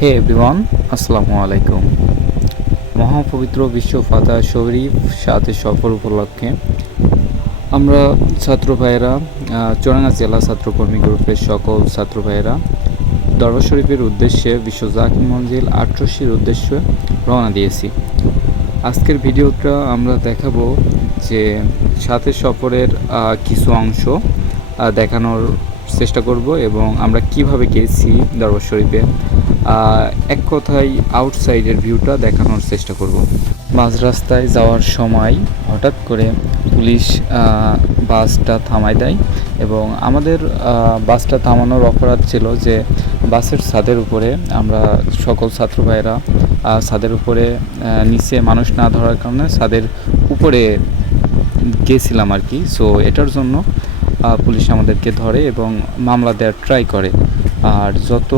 হে everyone, আসসালামু আলাইকুম। মহাপবিত্র বিশ্ব ফাতা শরীফ সাথে সফর উপলক্ষে আমরা ছাত্র ভাইয়েরা চুয়াডাঙ্গা জেলা ছাত্রকর্মী গ্রুপের সকল ছাত্র ভাইয়েরা দরবার শরীফের উদ্দেশ্যে বিশ্ব জাকির মঞ্জিল ৮৮-র উদ্দেশ্যে রওনা দিয়েছি। আজকের ভিডিওটা আমরা দেখাবো যে সাথে সফরের কিছু অংশ দেখানোর চেষ্টা করব এবং আমরা কিভাবে গেছি দরবার শরীফে, এক কথায় আউটসাইডের ভিউটা দেখানোর চেষ্টা করব। মাঝ রাস্তায় যাওয়ার সময় হঠাৎ করে পুলিশ বাসটা থামায় দেয় এবং আমাদের বাসটা থামানোর অপরাধ ছিল যে বাসের ছাদের উপরে আমরা সকল ছাত্র ভাইয়েরা ছাদের উপরে নিচে মানুষ না ধরার কারণে ছাদের উপরে গেছিলাম আর কি। সো এটার জন্য পুলিশ আমাদেরকে ধরে এবং মামলা দেওয়ার ট্রাই করে। আর যত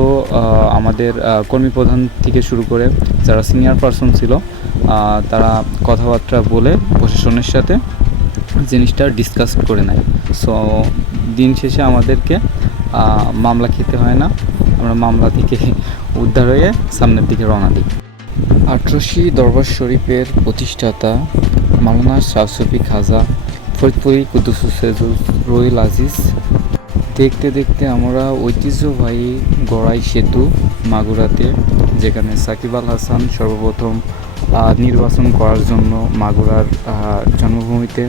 আমাদের কর্মী প্রধান থেকে শুরু করে যারা সিনিয়র পারসন ছিল তারা কথাবার্তা বলে প্রশাসনের সাথে জিনিসটা ডিসকাস করে নেয়। সো দিন শেষে আমাদেরকে মামলা খেতে হয় না, আমরা মামলা থেকে উদ্ধার হয়ে সামনের দিকে রওনা দিই। ৮৮ দরবার শরীফের প্রতিষ্ঠাতা মাওলানা শাহ শফি খাজা ফরিদপুরি কুদ্দুস রুহুল আজিজ। দেখতে দেখতে আমরা ঐতিহ্যবাহী গড়াই সেতু মাগুরাতে, যেখানে সাকিব আল হাসান সর্বপ্রথম নির্বাচন করার জন্য মাগুরার জন্মভূমিতে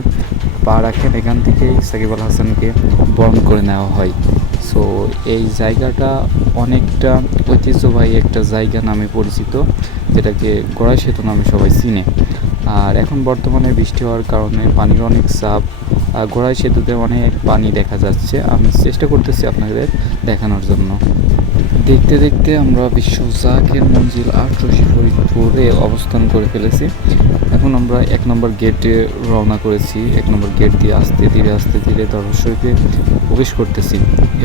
পা রাখেন, এখান থেকেই সাকিব আল হাসানকে বরণ করে নেওয়া হয়। সো এই জায়গাটা অনেকটা ঐতিহ্যবাহী একটা জায়গা নামে পরিচিত, যেটাকে গড়াই সেতু নামে সবাই চিনে। আর এখন বর্তমানে বৃষ্টি হওয়ার কারণে পানির অনেক চাপ, গড়াই সেতুতে অনেক পানি দেখা যাচ্ছে। আমি চেষ্টা করতেছি আপনাদের দেখানোর জন্য। দেখতে দেখতে আমরা বিশ্ব জাকির মঞ্জিল ৮৮ ফরিদপুরে অবস্থান করে ফেলেছি। এখন আমরা ১ নম্বর গেটে রওনা করেছি। ১ নম্বর গেট দিয়ে আস্তে ধীরে দরবার শরীফে প্রবেশ করতেছি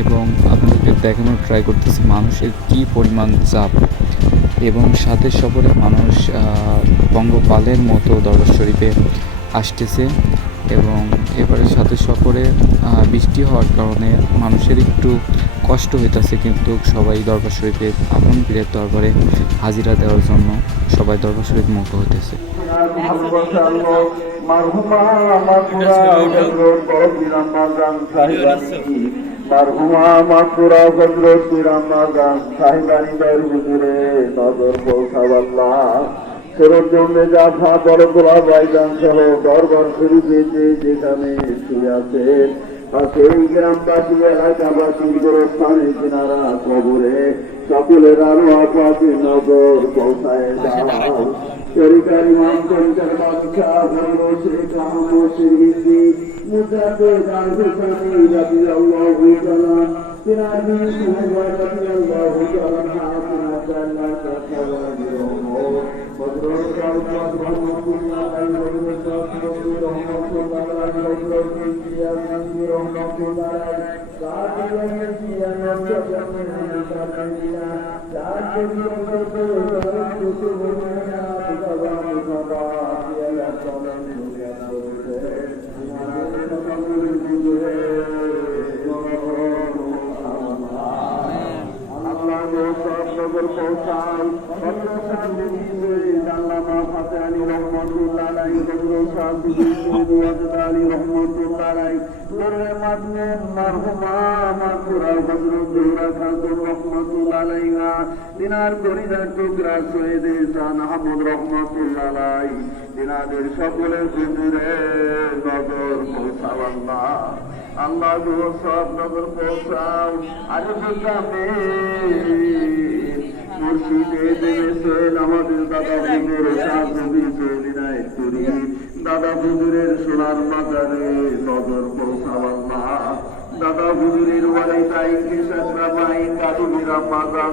এবং আপনাদেরকে দেখানোর ট্রাই করতেছি মানুষের কী পরিমাণ চাপ এবং সাথে সফরে মানুষ পঙ্গপালের মতো দরবার শরীফে আসতেছে। এবং এবারে সাথে সফরে বৃষ্টি হওয়ার কারণে মানুষের একটু কষ্ট হইতেছে, কিন্তু সবাই দরবার শরীফে আপন পীরের দরবারে হাজিরা দেওয়ার জন্য সবাই দরবার শরীফ মুখ হইতেছে। মারহুমা মাকুরা হযরত রমাজান সাহিবানিদের হুজুরে নজর পৌঁছাবাল্লাহ সরজমে জাফা বড়গোলা ভাইজান সহ দরবার শরীফে যেখানে শুয়ে আছেন সেই গ্রামবাসী এলাকাবাসী গোরস্থানে কিনারা কবরে সকলের আরো আপাতে নজর পৌঁছায় দাও। শরীকার ইমাম শরীকার বাদশাহ হযরত শেখ আহমদ সিরহিসি মুজাদ্দিদ আল-হুসাইনি রাদিয়াল্লাহু তাআলা তিনাদি সুহাবা রাদিয়াল্লাহু তাআলা হাফিজাল্লাহ তাআলা হযরত কাউসার রহমাতুল্লাহ আলাইহি রহমাতুল্লাহ আলাইহি রহমাতুল্লাহ আলাইহি সাদিয়ান জিয়ান জান্নাতিনা নগর পৌঁছান আল্লামা ফাতে আলী রহমাতুল্লাহ আলাইহি হযরত শাহবুদ্দিন ওয়াজদালি রহমাতুল্লাহ আলাইহি নূরে মাদনে মারহুমা মাকুরা হযরত জোহরা খাতুন রহমাতুল্লাহ আলাইহা দিনার পরিদার টুকরা সৈয়দ ইহসান আহমদ রহমাতুল্লাহ আলাইহি দিনাদের সকলের হুজুরে নজর পৌঁছাওয়াল্লাহ। আল্লাহ গো সব নজর পৌঁছাও। আরে বুঝাবে মুর্শিদে দেবেছেন আমাদের দাদা হুজুর শাহ নবী সৈয়দিনা একটুরি দাদা হুজুরের সোনার বাজারে নজর পৌঁছাওয়াল্লাহ। দাদা হুজুরের ওয়ালিদাইন কে সাকরা মাইন দাদু মিরা মাজান